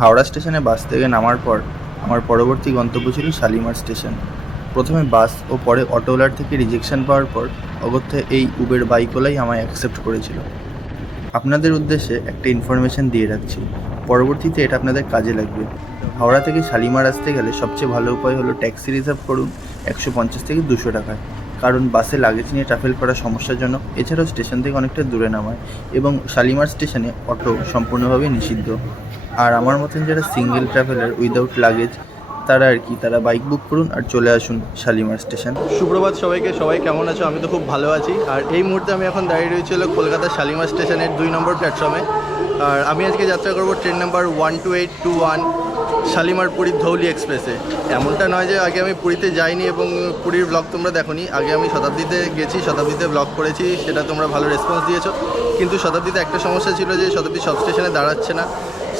হাওড়া স্টেশনে বাস থেকে নামার পর আমার পরবর্তী গন্তব্য ছিল শালিমার স্টেশন। প্রথমে বাস ও পরে অটোওয়ালার থেকে রিজেকশন পাওয়ার পর অগত্যা এই উবের বাইকওয়ালাই আমায় অ্যাকসেপ্ট করেছিল। আপনাদের উদ্দেশ্যে একটা ইনফরমেশন দিয়ে রাখছি, পরবর্তীতে এটা আপনাদের কাজে লাগবে। হাওড়া থেকে শালিমার আসতে গেলে সবচেয়ে ভালো উপায় হলো ট্যাক্সি রিজার্ভ করুন 150 থেকে 200 টাকায়, কারণ বাসে লাগেজ নিয়ে ট্রাভেল করা সমস্যাজনক। এছাড়াও স্টেশন থেকে অনেকটা দূরে নামায় এবং শালিমার স্টেশনে অটো সম্পূর্ণভাবে নিষিদ্ধ। আর আমার মতন যারা সিঙ্গেল ট্রাভেলার উইদাউট লাগেজ তারা বাইক বুক করুন আর চলে আসুন শালিমার স্টেশন। সুপ্রভাত সবাইকে। সবাই কেমন আছো? আমি তো খুব ভালো আছি। আর এই মুহূর্তে আমি এখন দাঁড়িয়ে রয়েছিল কলকাতা শালিমার স্টেশনের 2 নম্বর প্ল্যাটফর্মে। আর আমি আজকে যাত্রা করব ট্রেন নাম্বার 12821 শালিমার পুরী ধৌলি এক্সপ্রেসে। এমনটা নয় যে আগে আমি পুরীতে যাইনি এবং পুরীর ব্লগ তোমরা দেখোনি। আগে আমি শতাব্দীতে গেছি, শতাব্দীতে ব্লগ করেছি, সেটা তোমরা ভালো রেসপন্স দিয়েছো। কিন্তু শতাব্দীতে একটা সমস্যা ছিল যে শতাব্দী সব স্টেশনে দাঁড়াচ্ছে না।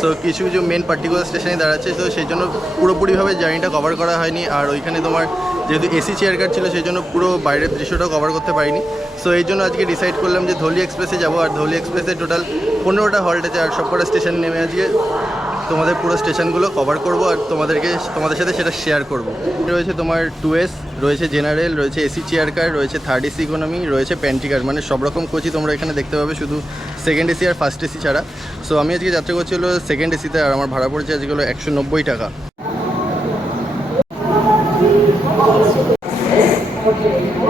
সো কিছু কিছু মেন পার্টিকুলার স্টেশনে দাঁড়াচ্ছে, তো সেই জন্য পুরোপুরিভাবে জার্নিটা কভার করা হয়নি। আর ওইখানে তোমার যেহেতু এসি চেয়ার কার ছিল, সেই জন্য পুরো বাইরের দৃশ্যটাও কভার করতে পারিনি। সো এই জন্য আজকে ডিসাইড করলাম যে ধৌলি এক্সপ্রেসে যাবো। আর ধৌলি এক্সপ্রেসে টোটাল 15টা হল্ট আছে, আর সবকটা স্টেশন নেমে আজকে তোমাদের পুরো স্টেশনগুলো কভার করব আর তোমাদের সাথে সেটা শেয়ার করব। রয়েছে তোমার 2S, রয়েছে জেনারেল, রয়েছে এসি চেয়ার কার, রয়েছে থার্ড এসি ইকোনমি, রয়েছে প্যান্ট্রি কার, মানে সব রকম কোচই তোমরা এখানে দেখতে পাবে, শুধু সেকেন্ড এসি আর ফার্স্ট এসি ছাড়া। সো আমি আজকে যাত্রা করছি হলো সেকেন্ড এসিতে, আর আমার ভাড়া পড়েছে আজকে হলো 190 টাকা।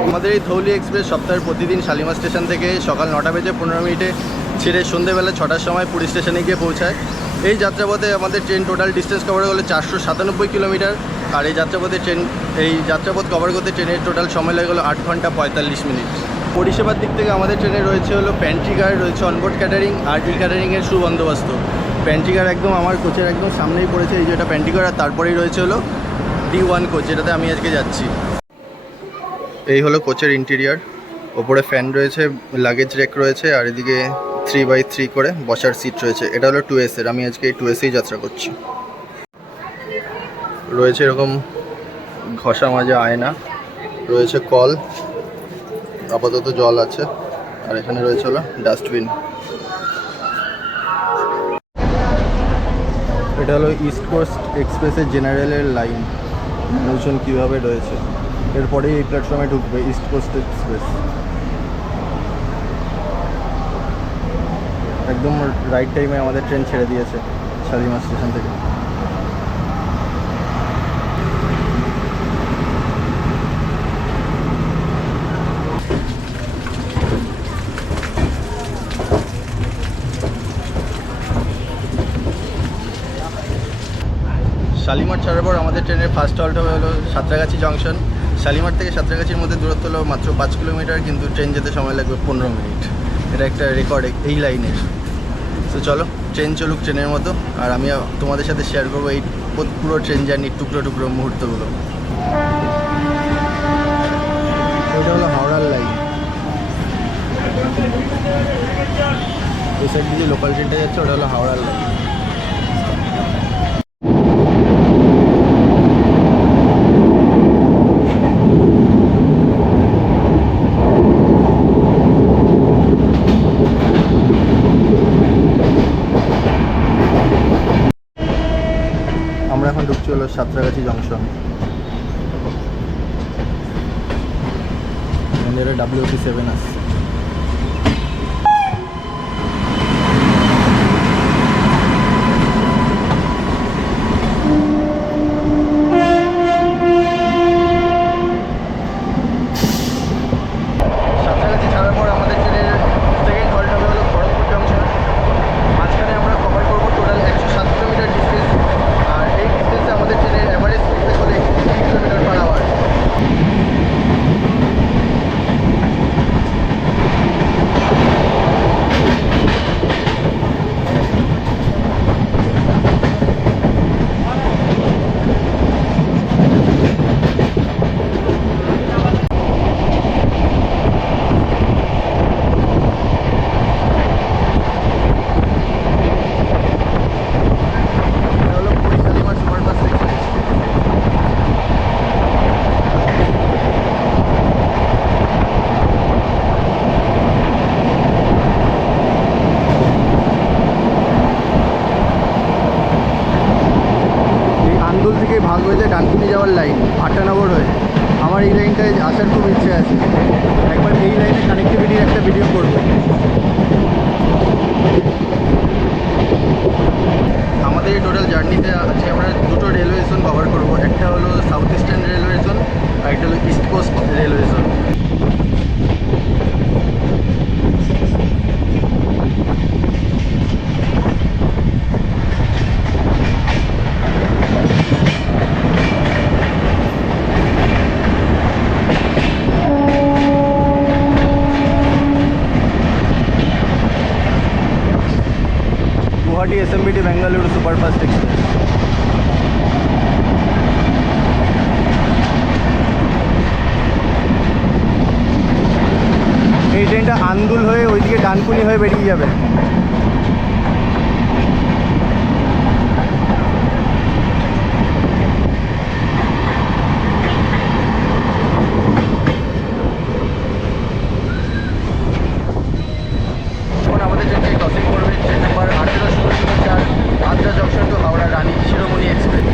আমাদের এই ধৌলি এক্সপ্রেস সপ্তাহের প্রতিদিন শালিমার স্টেশন থেকে সকাল 9টা বেজে 15 মিনিটে ছেড়ে সন্ধ্যেবেলা 6টার সময় পুরী স্টেশনে গিয়ে পৌঁছায়। এই যাত্রাপথে আমাদের ট্রেন টোটাল ডিস্টেন্স কভার হলো 497 কিলোমিটার। আর এই যাত্রাপথ কভার করতে ট্রেনের টোটাল সময় লাগে হলো 8 ঘন্টা 45 মিনিট। পরিষেবার দিক থেকে আমাদের ট্রেনে রয়েছে হলো প্যান্ট্রি কার, রয়েছে অনবোর্ড ক্যাটারিং আর ই ক্যাটারিংয়ের সুবন্দোবস্ত। প্যান্ট্রি কার একদম আমার কোচের একদম সামনেই পড়েছে, এই যেটা প্যান্ট্রি কার। আর তারপরেই রয়েছে হলো D1 কোচ, যেটাতে আমি আজকে যাচ্ছি। এই হলো কোচের ইন্টেরিয়ার। ওপরে ফ্যান রয়েছে, লাগেজ রেক রয়েছে, আর এদিকে 3x3 করে বসার সিট রয়েছে। এটা হলো 2S এর, আমি আজকে এই 2Sই যাত্রা করছি। রয়েছে এরকম ঘষা মাজা আয়না, রয়েছে কল, আপাতত জল আছে, আর এখানে রয়েছে হলো ডাস্টবিন। এটা হলো ইস্ট কোস্ট এক্সপ্রেসের জেনারেলের লাইন, লোকজন কীভাবে রয়েছে। এরপরেই এই প্ল্যাটফর্মে ঢুকবে ইস্ট কোস্ট এক্সপ্রেস। একদম রাইট টাইমে আমাদের ট্রেন ছেড়ে দিয়েছে শালিমার স্টেশন থেকে। শালিমার ছাড়ার পর আমাদের ট্রেনের ফার্স্ট হল্ট হবে হলো সাঁতরাগাছি জংশন। শালিমার থেকে সাঁতরাগাছির মধ্যে দূরত্ব হলো মাত্র 5 কিলোমিটার, কিন্তু ট্রেন যেতে সময় লাগবে 15 মিনিট। এটা একটা রেকর্ড এই লাইনের। তো চলো ট্রেন চলুক ট্রেনের মতো, আর আমি তোমাদের সাথে শেয়ার করবো এই পুরো ট্রেন জার্নির টুকরো টুকরো মুহূর্তগুলো। ওইটা হলো হাওড়ার লাইন, এই সাইড দিয়ে লোকাল ট্রেনটা যাচ্ছে, ওটা হলো হাওড়ার লাইন। আমরা এখন ঢুকছি হলো সাঁতরাগাছি জংশন। WP7 আসছে। সাঁতরাগাছি ছাড়ার পর আমাদের ট্রেনের সেকেন্ড হল্ট হবে হলো খড়গপুর জংশন। মাঝখানে আমরা কভার করবো টোটাল 107 কিলোমিটার ডিস্টেন্স। আর এই ডিস্টেন্সে আমাদের ট্রেনের অ্যাভারেজ স্পিড হলো 83 কিলোমিটার পার আওয়ার। থেকে ভাগ হয়ে যায় ডানকুনি যাওয়ার লাইন 8 নম্বর হয়ে। আমার এই লাইনটায় আসার খুব ইচ্ছে আছে, একবার এই লাইনে কানেক্টিভিটির একটা ভিডিও করব। আমাদের এই টোটাল জার্নিতে আজকে আমরা দুটো রেলওয়ে জোন কভার করব। একটা হলো সাউথ ইস্টার্ন রেলওয়ে জোন আর একটা হলো east coast railway zone. Guwahati SMBT Bengaluru superfast express. এই ট্রেনটা আন্দুল হয়ে ওইদিকে ডানকুনি হয়ে বেরিয়ে যাবে। এখন আমাদের ট্রেনটি ক্রসিং করবে train number 1804 Adra junction to Howrah Rani Shiromani express.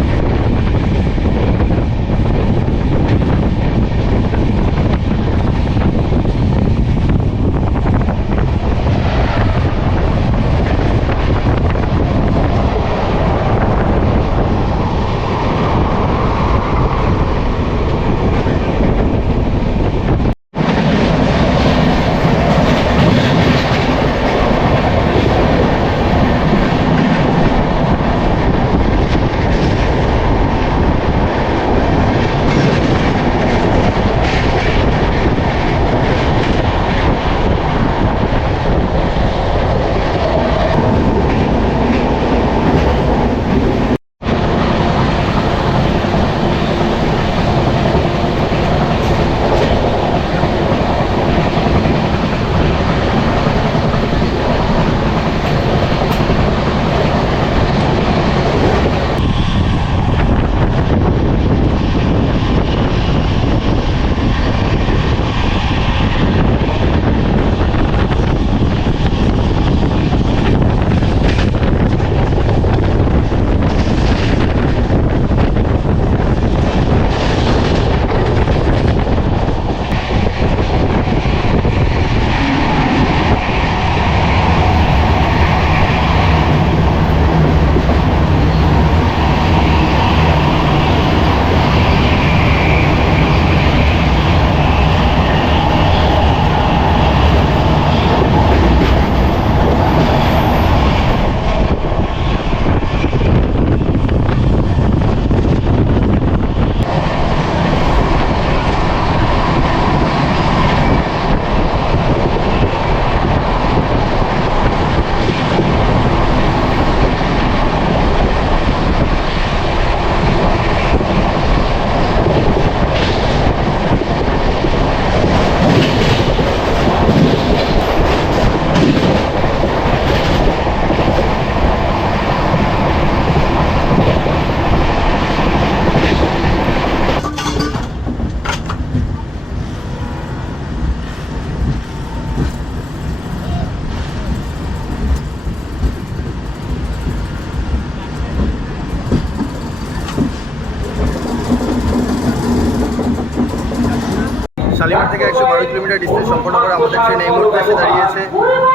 Shalimar থেকে 112 কিলোমিটার ডিস্টেন্স সম্পন্ন করে আমাদের ট্রেন এই মুহূর্তে এসে দাঁড়িয়েছে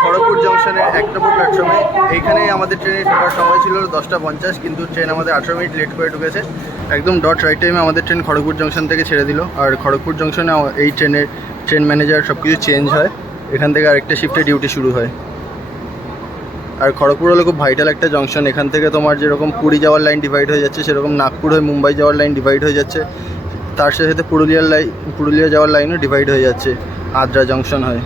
খড়গপুর জংশনের 1 নম্বর প্ল্যাটফর্মে। এইখানেই আমাদের ট্রেনের ঢোকার সময় ছিল 10:50, কিন্তু ট্রেন আমাদের 18 মিনিট লেট করে ঢুকেছে। একদম ডট রাইট টাইমে আমাদের ট্রেন খড়গপুর জংশন থেকে ছেড়ে দিল। আর খড়গপুর জংশনে এই ট্রেন ম্যানেজার সব কিছু চেঞ্জ হয়, এখান থেকে আরেকটা শিফটে ডিউটি শুরু হয়। আর খড়গপুর হলো খুব ভাইটাল একটা জংশন। এখান থেকে তোমার যেরকম পুরী যাওয়ার লাইন ডিভাইড হয়ে যাচ্ছে, সেরকম নাগপুর হয়ে মুম্বাই যাওয়ার লাইন ডিভাইড হয়ে যাচ্ছে। তার সাথে সাথে পুরুলিয়া যাওয়ার লাইনও ডিভাইড হয়ে যাচ্ছে আদ্রা জংশন হয়ে।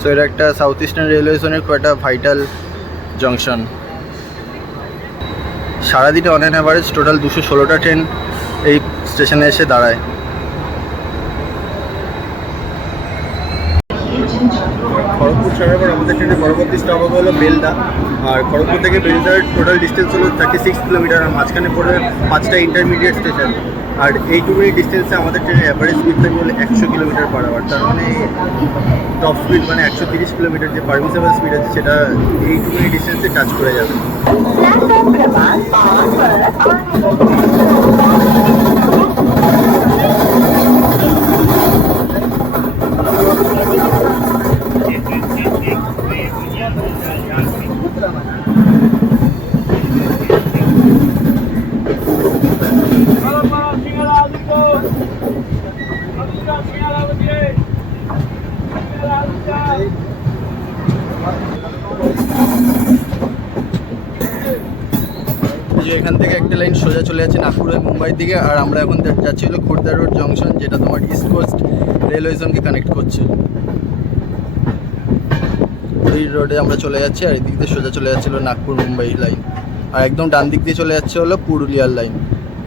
সো এটা একটা সাউথ ইস্টার্ন রেলওয়ে জোনের খুব একটা ভাইটাল জংশন। সারাদিনে অন অ্যান অ্যাভারেজ টোটাল 216টা ট্রেন এই স্টেশনে এসে দাঁড়ায়। খড়গপুর ছাড়ার পর আমাদের ট্রেনের পরবর্তী স্টপ হবে হলো বেলদা। আর খড়গপুর থেকে বেলদার টোটাল ডিস্টেন্স হলো 36 কিলোমিটার। আর মাঝখানে পড়ে 5টা ইন্টারমিডিয়েট স্টেশন। আর এইটুকুনি ডিস্টেন্সে আমাদের ট্রেনের অ্যাভারেজ স্পিড থাকবে হলো 100 কিলোমিটার পার আওয়ার। তার মানে টপ স্পিড মানে 130 কিলোমিটার যে পারমিসেবল স্পিড আছে সেটা এইটুকুনি ডিস্টেন্সে টাচ করে যাবে। যে এখান থেকে একটা লাইন সোজা চলে যাচ্ছে নাগপুর হয়ে মুম্বাইয়ের দিকে, আর আমরা এখন যাচ্ছি হলো খুর্দা রোড জংশন, যেটা তোমার ইস্ট কোস্ট রেলওয়ে জোনকে কানেক্ট করছে। ওই রোডে আমরা চলে যাচ্ছি, আর এদিক দিয়ে সোজা চলে যাচ্ছিল নাগপুর মুম্বাই লাইন, আর একদম ডান দিক দিয়ে চলে যাচ্ছে হলো পুরুলিয়ার লাইন।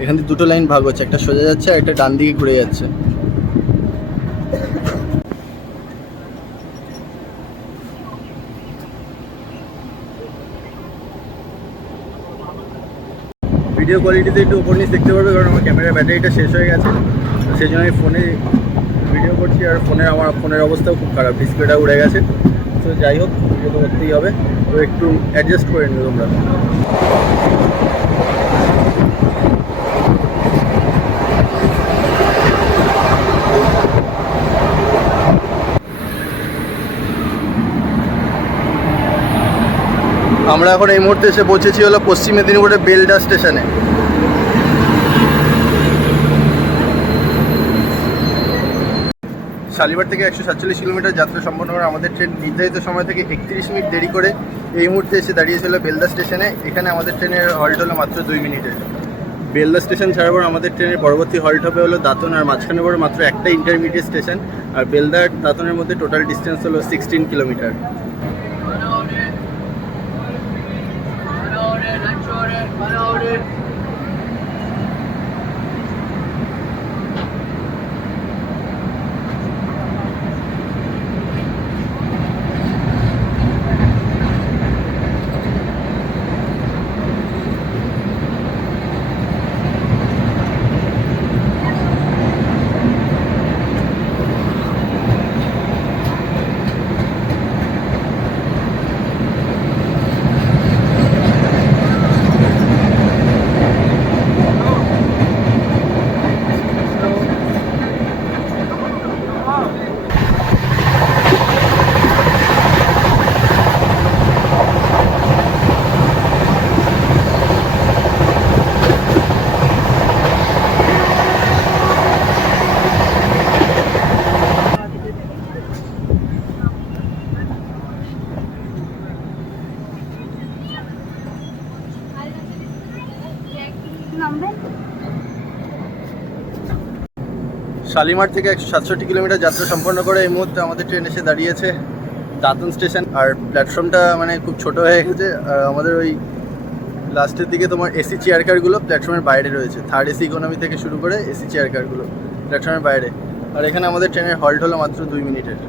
এখান থেকে দুটো লাইন ভাগ হচ্ছে, একটা সোজা যাচ্ছে আর একটা ডান দিকে ঘুরে যাচ্ছে। ভিডিও কোয়ালিটিতে একটু উপর নিচ দেখতে পারবে, কারণ আমার ক্যামেরার ব্যাটারিটা শেষ হয়ে গেছে, তো সেই জন্য আমি ফোনে ভিডিও করছি, আর আমার ফোনের অবস্থাও খুব খারাপ, ডিসপ্লেটা উড়ে গেছে। তো যাই হোক, ভিডিও তো করতেই হবে, তো একটু অ্যাডজাস্ট করে নিও তোমরা। আমরা এখন এই মুহূর্তে এসে পৌঁছেছি হলো পশ্চিম মেদিনীপুরের বেলডা স্টেশনে। শালিমার থেকে 147 কিলোমিটার যাত্রা সম্পন্ন করে আমাদের ট্রেন নির্ধারিত সময় থেকে 31 মিনিট দেরি করে এই মুহূর্তে এসে দাঁড়িয়েছিল বেলদা স্টেশনে। এখানে আমাদের ট্রেনের হল্ট হলো মাত্র 2 মিনিটের। বেলদা স্টেশন ছাড়ার পর আমাদের ট্রেনের পরবর্তী হল্ট হবে হলো দাঁতন, আর মাঝখানে পরে মাত্র একটা ইন্টারমিডিয়েট স্টেশন। আর বেলদা আর দাঁতনের মধ্যে টোটাল ডিস্টেন্স হলো 16 কিলোমিটার। শালিমার থেকে 167 কিলোমিটার যাত্রা সম্পন্ন করে এই মুহূর্তে আমাদের ট্রেন এসে দাঁড়িয়েছে দাঁতন স্টেশন। আর প্ল্যাটফর্মটা মানে খুব ছোট হয়ে গেছে, আর আমাদের ওই লাস্টের দিকে তোমার এসি চেয়ার কারগুলো প্ল্যাটফর্মের বাইরে রয়েছে। থার্ড এসি ইকোনমি থেকে শুরু করে এসি চেয়ার কারগুলো প্ল্যাটফর্মের বাইরে। আর এখানে আমাদের ট্রেনের হল্ট হলো মাত্র 2 মিনিটের।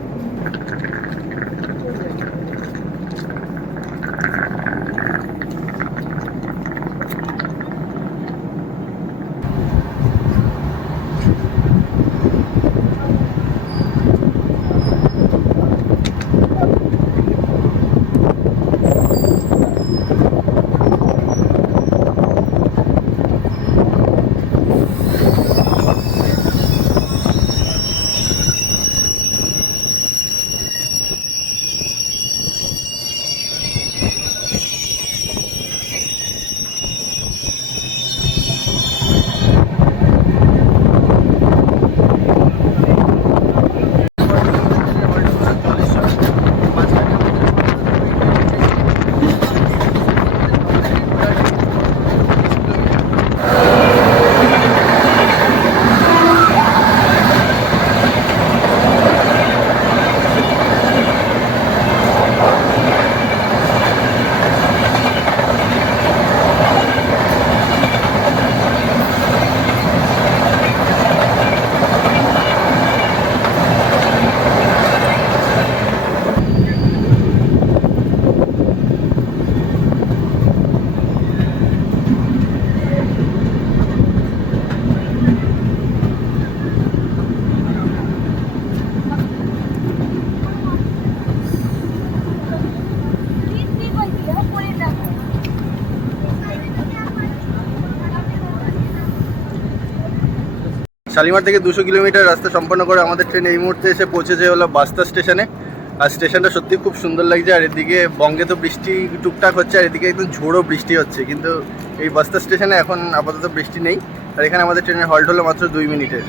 শালিমার থেকে 200 কিলোমিটার রাস্তা সম্পন্ন করে আমাদের ট্রেন এই মুহূর্তে এসে পৌঁছেছে হলো বাস্তা স্টেশনে। আর স্টেশনটা সত্যি খুব সুন্দর লাগছে। আর এদিকে বঙ্গে তো বৃষ্টি টুকটাক হচ্ছে, আর এদিকে একদম ঝোড়ো বৃষ্টি হচ্ছে, কিন্তু এই বাস্তা স্টেশনে এখন আপাতত বৃষ্টি নেই। আর এখানে আমাদের ট্রেনের হল্ট হলো মাত্র 2 মিনিটের।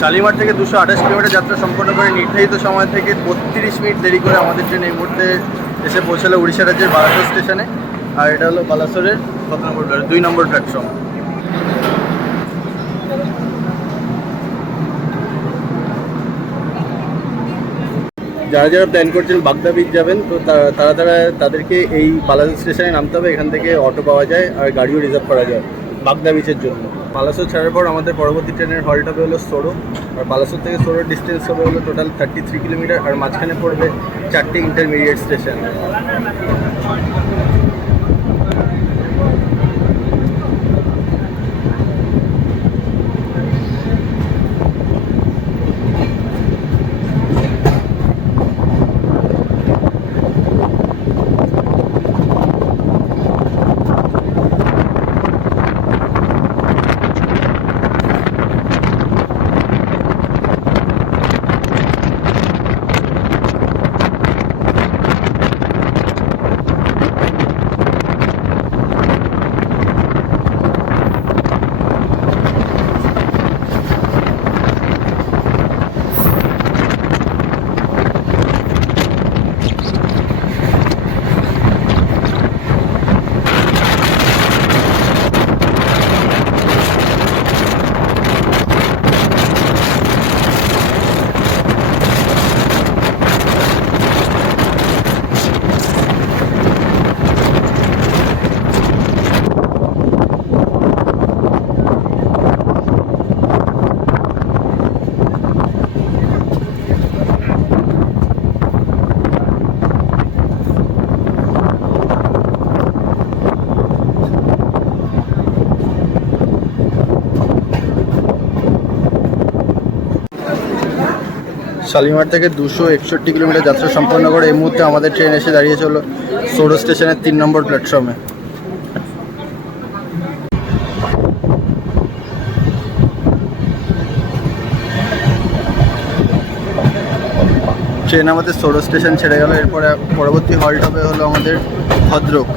শালিমার থেকে 228 কিলোমিটার যাত্রা সম্পন্ন করে নির্ধারিত সময় থেকে 32 মিনিট দেরি করে আমাদের ট্রেন এই মুহূর্তে এসে পৌঁছালো উড়িষ্যা রাজ্যের বালাসোর স্টেশনে। আর এটা হলো বালাসোরের কত নম্বর 2 নম্বর প্ল্যাটফর্ম। যারা যারা প্ল্যান করছেন বাগদা বিচ যাবেন, তো তাদেরকে এই বালাসোর স্টেশনে নামতে হবে। এখান থেকে অটো পাওয়া যায় আর গাড়িও রিজার্ভ করা যায় বাগদা বিচের জন্য। বালাসোর ছাড়ার পর আমাদের পরবর্তী ট্রেনের হল্ট হবে হলো সোরো। আর বালাসোর থেকে সোরোর ডিস্টেন্স হবে হলো টোটাল 33 কিলোমিটার। আর মাঝখানে পড়বে 4টে ইন্টারমিডিয়েট স্টেশন। শালিমার থেকে 261 কিলোমিটার যাত্রা সম্পন্ন করে এই মুহূর্তে আমাদের ট্রেন এসে দাঁড়িয়েছে হলো সোরো স্টেশনের 3 নম্বর প্ল্যাটফর্মে। ট্রেন আমাদের সোরো স্টেশন ছেড়ে গেল। এরপরে পরবর্তী হল্ট হবে হলো আমাদের ভদ্রক।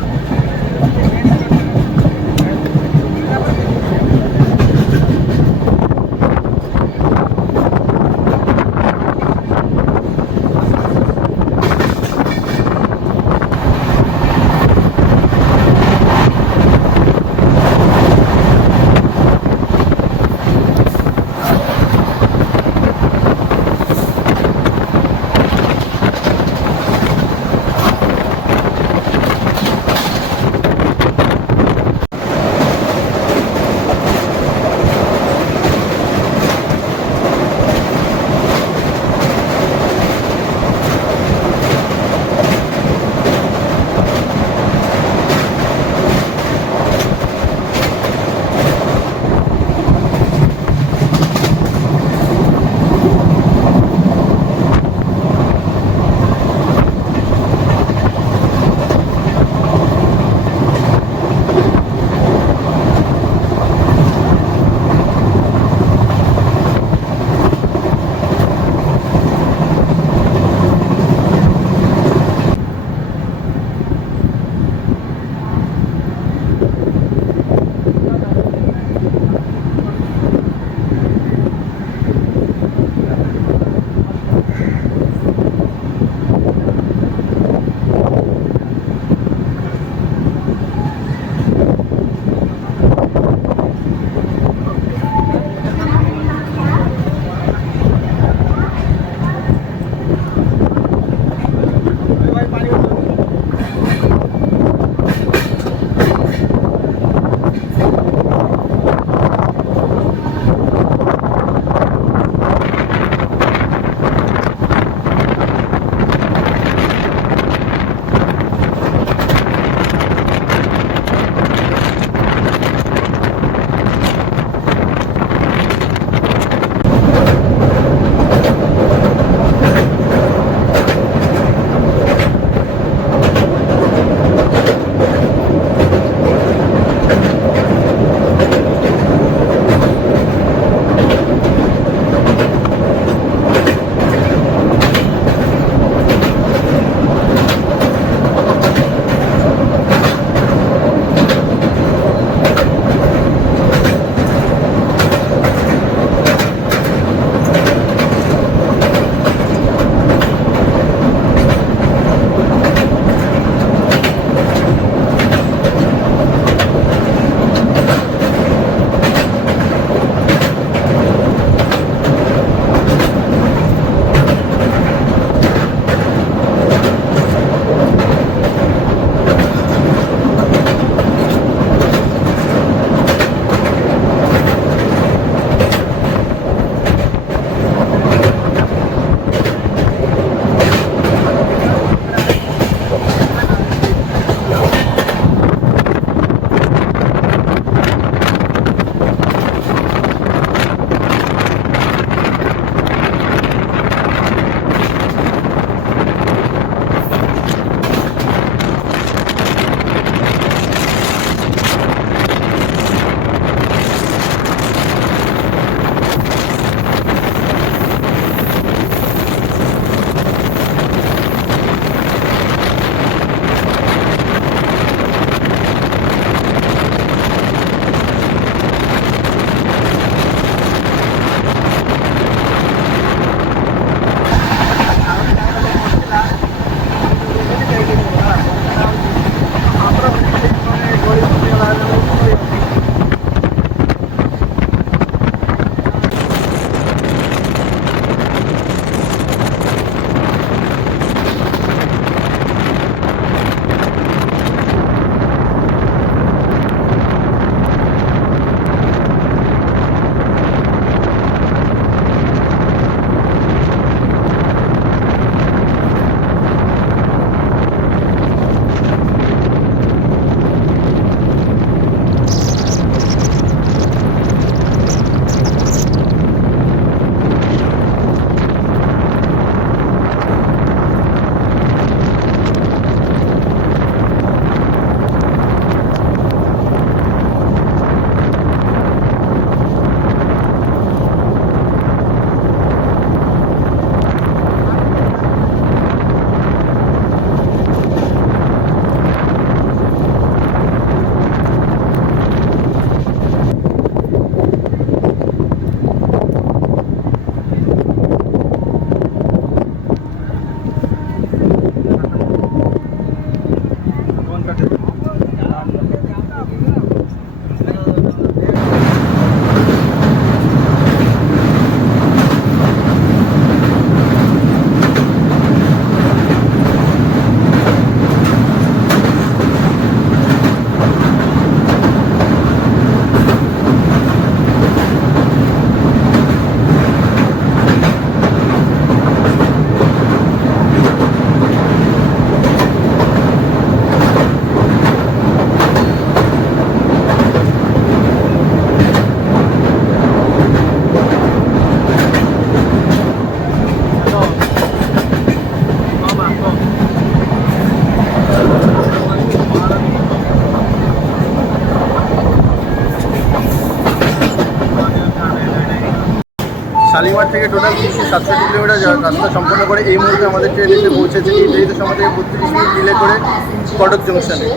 শালিমার থেকে টোটাল 367 কিলোমিটার রাস্তা সম্পন্ন করে এই মুহূর্তে আমাদের ট্রেন এসে পৌঁছেছে নির্ধারিত সময় থেকে 32 মিনিট ডিলে করে কটক জংশনে।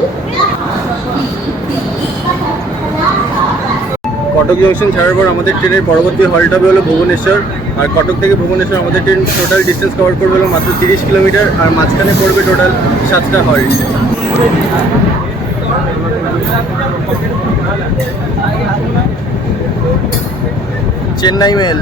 কটক জংশন ছাড়ার পর আমাদের ট্রেনের পরবর্তী হল্ট হবে হলো ভুবনেশ্বর। আর কটক থেকে ভুবনেশ্বর আমাদের ট্রেন টোটাল ডিস্টেন্স কভার করবে হলো মাত্র 30 কিলোমিটার, আর মাঝখানে পড়বে টোটাল 7টা হল্ট। চেন্নাই মেল।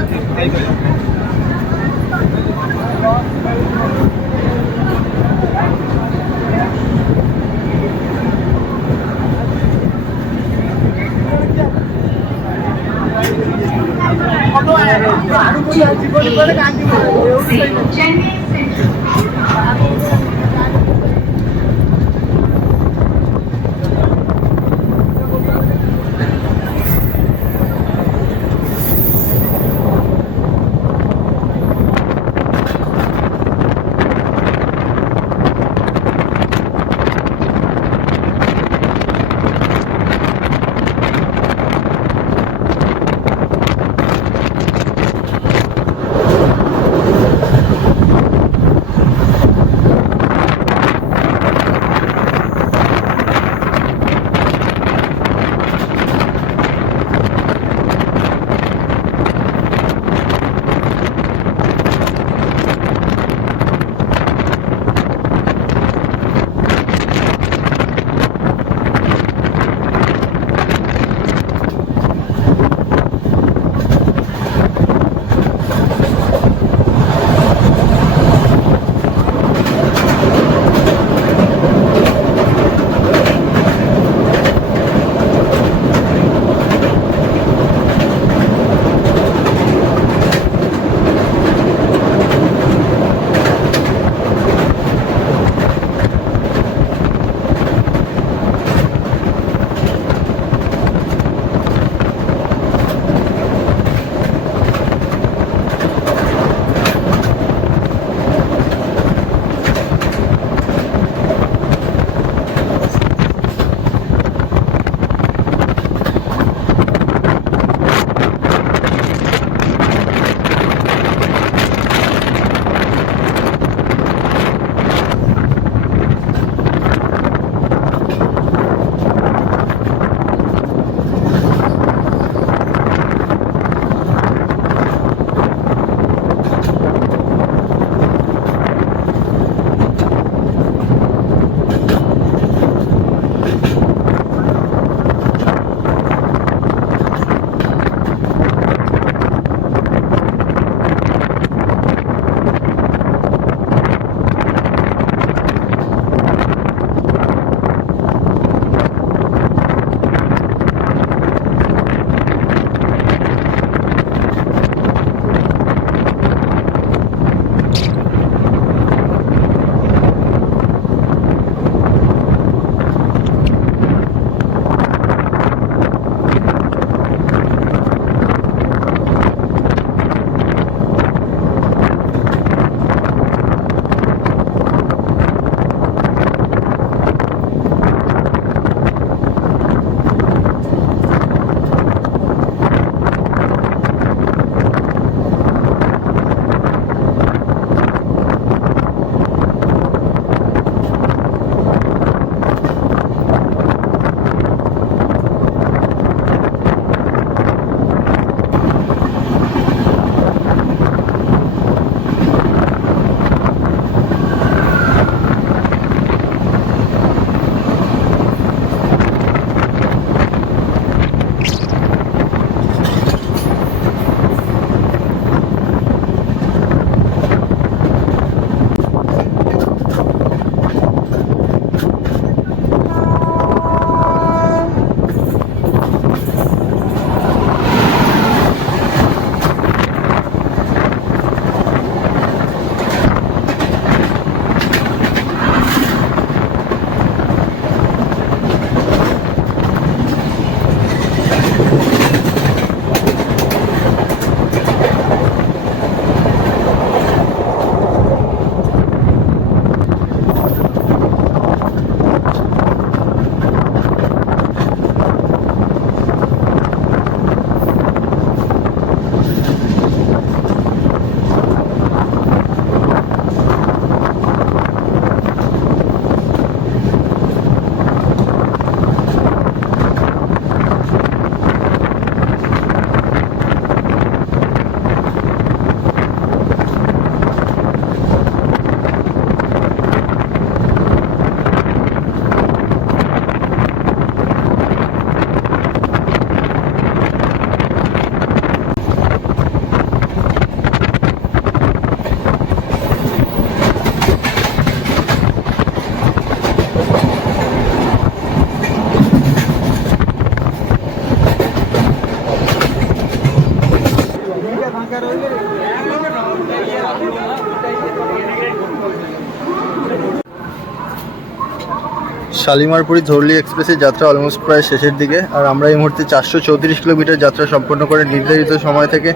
শালিমারপুরি ধর্লি এক্সপ্রেসের যাত্রা অলমোস্ট প্রায় শেষের দিকে, আর আমরা এই মুহূর্তে 434 কিলোমিটার যাত্রা সম্পন্ন করে নির্ধারিত সময় থেকে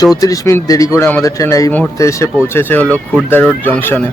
34 মিনিট দেরি করে আমাদের ট্রেন এই মুহূর্তে এসে পৌঁছেছে হলো খুর্দা রোড জংশনে।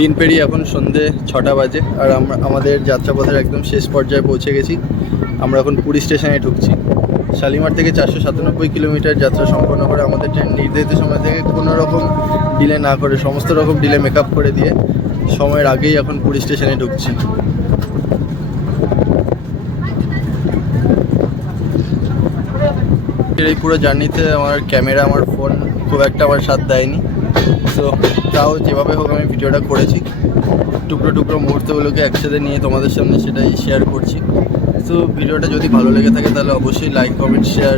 দিন পেরিয়ে এখন সন্ধে 6টা বাজে, আর আমরা আমাদের যাত্রাপথের একদম শেষ পর্যায়ে পৌঁছে গেছি। আমরা এখন পুরী স্টেশনে ঢুকছি। শালিমার থেকে 497 কিলোমিটার যাত্রা সম্পন্ন করে আমাদের ট্রেন নির্ধারিত সময় থেকে কোনো রকম ডিলে না করে, সমস্ত রকম ডিলে মেকআপ করে দিয়ে সময়ের আগেই এখন পুরী স্টেশনে ঢুকছি। এই পুরো জার্নিতে আমার ক্যামেরা, আমার ফোন খুব একটা আমার সাথ দেয়নি, তো তাও যেভাবে হোক আমি ভিডিওটা করেছি। টুকরো টুকরো মুহূর্তগুলোকে একসাথে নিয়ে তোমাদের সামনে সেটাই শেয়ার করছি। তো ভিডিওটা যদি ভালো লেগে থাকে তাহলে অবশ্যই like, comment, share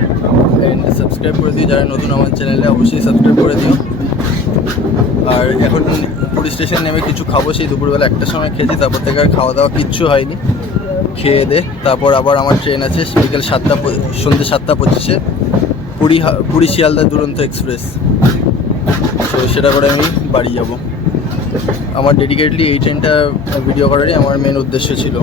and subscribe করে দিও। যারা নতুন আমার চ্যানেলে অবশ্যই সাবস্ক্রাইব করে দিও। আর এখন পুরী স্টেশন নেমে কিছু খাবো, সেই দুপুরবেলা 1টার সময় খেয়েছি, তারপর থেকে আর খাওয়া দাওয়া কিচ্ছু হয়নি। খেয়ে দে তারপর আবার আমার ট্রেন আছে বিকেল সন্ধ্যে 7:25 পুরী শিয়ালদা দুরন্ত এক্সপ্রেস। তো সেটা করে আমি বাড়ি যাব। আমার ডেডিকেটলি এই ট্রেনটা ভিডিও করারই আমার মেন উদ্দেশ্য ছিল।